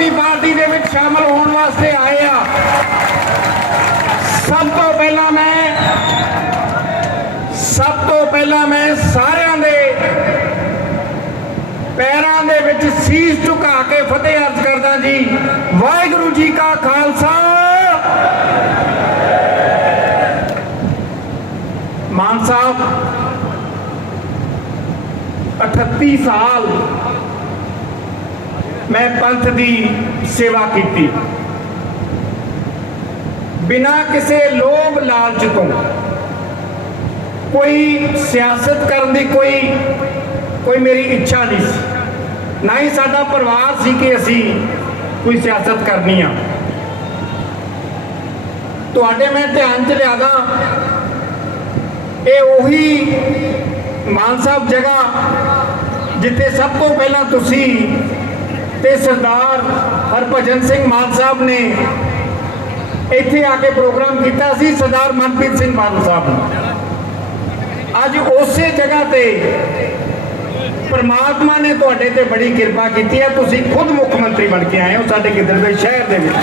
ਆਦਮੀ party ਦੇ ਵਿੱਚ ਸ਼ਾਮਲ ਹੋਣ ਵਾਸਤੇ ਆਏ ਆ। ਸਭ ਤੋਂ ਪਹਿਲਾਂ ਮੈਂ, ਸਭ ਤੋਂ ਪਹਿਲਾਂ ਮੈਂ ਸਾਰਿਆਂ ਦੇ ਪੈਰਾਂ ਦੇ ਵਿੱਚ ਸੀਸ ਝੁਕਾ ਕੇ ਫਤਿਹ ਅਰਜ਼ ਕਰਦਾ ਜੀ। ਵਾਹਿਗੁਰੂ ਜੀ ਕਾ ਖਾਲਸਾ। ਮਾਨ ਸਾਹਿਬ 38 ਸਾਲ ਮੈਂ ਪੰਥ ਦੀ ਸੇਵਾ ਕੀਤੀ। ਬਿਨਾ ਕਿਸੇ ਲੋਭ ਲਾਲਚ ਤੋਂ, ਕੋਈ ਸਿਆਸਤ ਕਰਨ ਦੀ ਕੋਈ ਕੋਈ ਮੇਰੀ ਇੱਛਾ ਨਹੀਂ ਸੀ। ਨਾ ਹੀ ਸਾਡਾ ਪਰਿਵਾਰ ਸੀ ਕਿ ਅਸੀਂ ਕੋਈ ਸਿਆਸਤ ਕਰਨੀ ਆ। ਤੁਹਾਡੇ ਮੈਂ ਧਿਆਨ ਚ ਲਿਆਦਾ ਇਹ ਉਹੀ ਮਾਨ ਸਾਹਿਬ ਜਗ੍ਹਾ ਜਿੱਥੇ ਸਭ ਤੋਂ ਪਹਿਲਾਂ ਤੁਸੀਂ ਤੇ ਸਰਦਾਰ ਹਰਭਜਨ ਸਿੰਘ ਮਾਨ ਸਾਹਿਬ ਨੇ ਇੱਥੇ ਆ ਕੇ ਪ੍ਰੋਗਰਾਮ ਕੀਤਾ ਸੀ, ਸਰਦਾਰ ਮਨਪ੍ਰੀਤ ਸਿੰਘ ਮਾਨ ਸਾਹਿਬ ਨੇ। ਅੱਜ ਉਸੇ ਜਗ੍ਹਾ ਤੇ ਪਰਮਾਤਮਾ ਨੇ ਤੁਹਾਡੇ ਤੇ ਬੜੀ ਕਿਰਪਾ ਕੀਤੀ ਹੈ। ਤੁਸੀਂ ਖੁਦ ਮੁੱਖ ਮੰਤਰੀ ਬਣ ਕੇ ਆਏ ਹੋ ਸਾਡੇ ਗਿੱਦੜਵੇ ਸ਼ਹਿਰ ਦੇ ਵਿੱਚ।